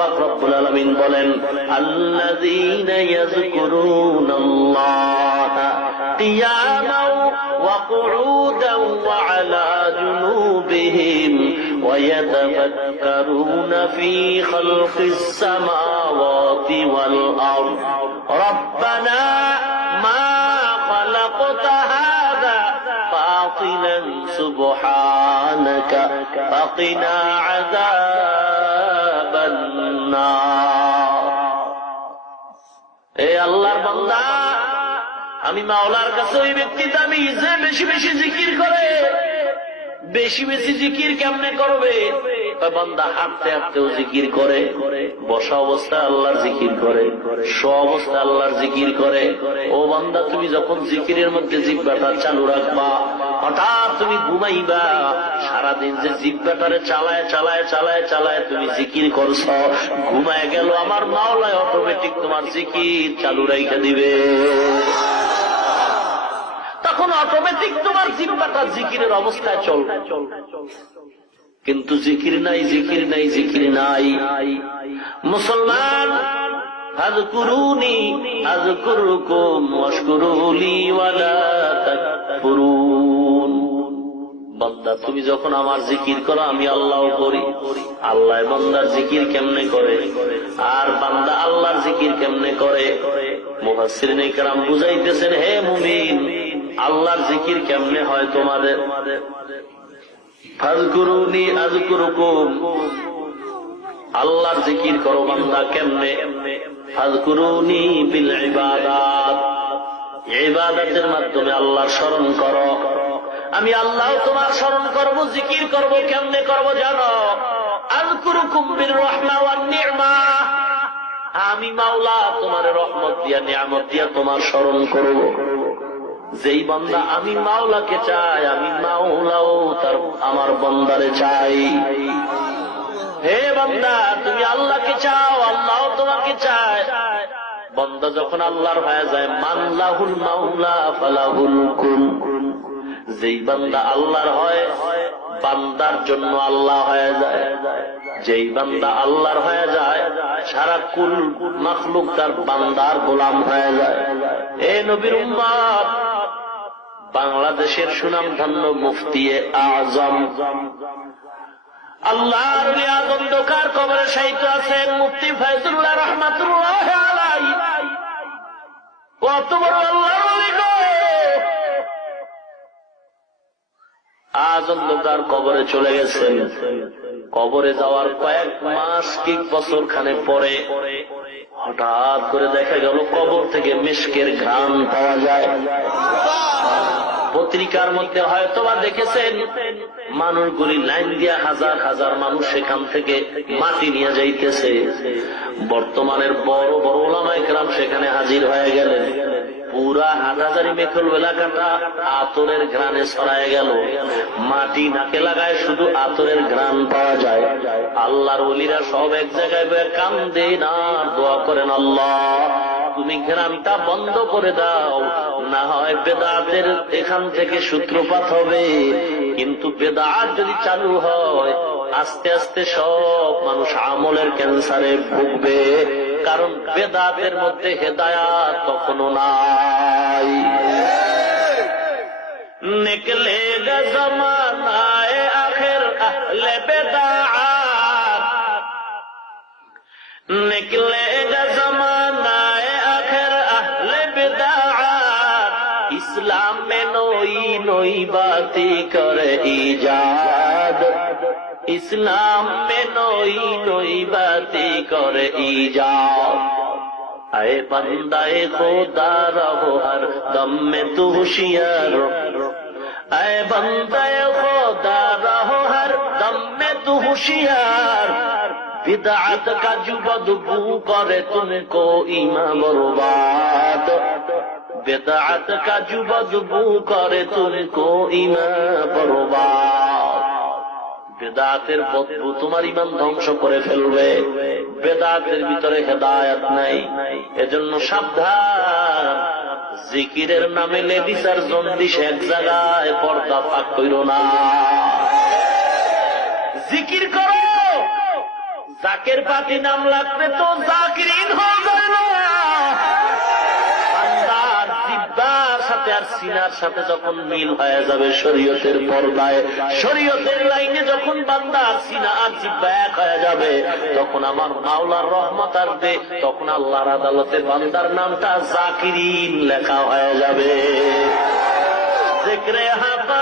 পাক রব্বুল আলামিন বলেন আল্লাযীনা ইয়াযকুরুনাল্লাহা কিয়ামান ওয়া কুউদান ওয়া আলা জুনুবিহিম ويتفكرون في خلق السماوات والأرض ربنا ما خلقت هذا باطلا سبحانك فقنا عذاب আল্লাহর বন্দা, আমি মাওলার কাছে ওই ব্যক্তি দামি যে বেশি বেশি জিকির করে, বেশি বেশি জিকির কেমনে করবে? বন্দা হাঁটতে হাঁটতেও জিকির করে, বসা অবস্থায় আল্লাহর জিকির করে স্ব অবস্থায় আল্লাহর জিকির করে। ও বান্দা, তুমি যখন জিকিরের মধ্যে জিব্বাটা চালু রাখবা হঠাৎ তুমি ঘুমাইবা, সারাদিন যে জিব্বাটারে চালায় চালায় চালায় চালায় তুমি জিকির করছ, ঘুমায় গেল, আমার মাওলায় অটোমেটিক তোমার জিকির চালু রাইখা দিবে। তখন অটোমেটিক তোমার জিব্বাটা জিকিরের অবস্থায় চল। কিন্তু জিকির নাই জিকির নাই জিকির নাই। মুসলমান বান্দা, তুমি যখন আমার জিকির করো, আমি আল্লাহ করি। আল্লাহ বান্দার জিকির কেমনে করে? আর বান্দা আল্লাহর জিকির কেমনে করে? মুহাসসিরিনে বুঝাইতেছেন, হে মুমিন, আল্লাহর জিকির কেমনে হয় তোমাদের? আল্লাহর জিকির করো বান্দা, কেমনে? ইবাদতের মাধ্যমে আল্লাহর স্মরণ করো। আমি আল্লাহ তোমার স্মরণ করব, জিকির করব, কেমনে করব জানো? আজকুরুকুম বিল রহমা ওয়ান আমি মাওলা তোমার রহমত দিয়া, নিয়ামত দিয়া তোমার স্মরণ করব। যেই বান্দা আমি মাওলাকে চাই, আমি মাওলাও তার, আমার বন্দারে চাই। হে বান্দা, তুমি আল্লাহকে চাও আল্লাহ বন্দা যখন আল্লাহর হয়ে যায় মানলাহুল মাওলা ফালাহুল কুল। যেই বান্দা আল্লাহর হয়, বান্দার জন্য আল্লাহ হয়ে যায়। যেই বান্দা আল্লাহর হয়ে যায়, সারা কুল মখলুক তার বান্দার গোলাম হয়ে যায়। এ নবীর উম্মাদ বাংলাদেশের সুনাম ধন্য মুফতি আজম। আল্লাহর কবরে সাহিত্য আছেন মুফতি ফয়জুল্লাহ কত বড়। আজম দোকার কবরে চলে গেছেন। কবরে যাওয়ার কয়েক মাস কি বছর খানে পরে হঠাৎ করে দেখা গেল কবর থেকে মিশকের ঘ্রাণ পাওয়া যায়। পত্রিকার মধ্যে হয়তো বা দেখেছেন মানুষগুলি লাইন দিয়া হাজার হাজার মানুষ সেখান থেকে মাটি নিয়ে যাইতেছে। বর্তমানের বড় বড় ওলামায় গ্রাম সেখানে হাজির হয়ে গেলেন। পুরা হাটাজারি মেখল এলাকাটা আতরের ঘ্রাণে ছড়ায় গেল। মাটি নাকে লাগায় শুধু আতরের ঘ্রাণ পাওয়া যায়। আল্লাহর অলিরা সব এক জায়গায় কান্দে, না, দোয়া করেন আল্লাহ। তুমি ঘ্রাণটা বন্ধ করে দাও। না হয় বেদাতের এখান থেকে সূত্রপাত হবে। কিন্তু বেদাত যদি চালু হয়, আস্তে আস্তে সব মানুষ আমলের ক্যান্সারে ভুগবে। কারণ বেদাতের মধ্যে হেদায়াত তখনও নাই। নিকলে জমানায় আখের আহলে বেদাত নই নই বাতি করে ইজাদ। ইসলাম মে নই নই বাতি করে ইজাদ। আয়ে বান্দায়ে খোদা রহো হর দম মে তু হুশিয়ার। আয়ে বান্দায়ে খোদা রহো হর দম মে তু হুশিয়ার। বিদআত কা যুবদবু করে তুমকো ইমাম রবাদ বেদাত কা যুবজবু করে তুমকো ইমা বরবাদ। বেদাতের বদবু তোমার ইমান ধ্বংস করে ফেলবে। বেদাতের ভিতরে হেদায়াত নাই। এজন্য সাবধান। জিকিরের নামে লেডিস আর জন্ডিস এক জায়গায় পর্দা পাক কইর না। জিকির করো। জাকের পাতি নাম লাগবে তো জাকির ইন হয়ে যায় না সাথে আর সিনার সাথে যখন মিল হয়ে যাবে শরীয়তের পর্দায়, শরীয়তের লাইনে যখন বান্দা আর সিনা আর জিব্বা এক হয়ে যাবে, তখন আমার মাওলার রহমত আসবে, তখন আল্লাহর আদালতে বান্দার নামটা জাকিরিন লেখা হয়ে যাবে। জিক্রে হাকা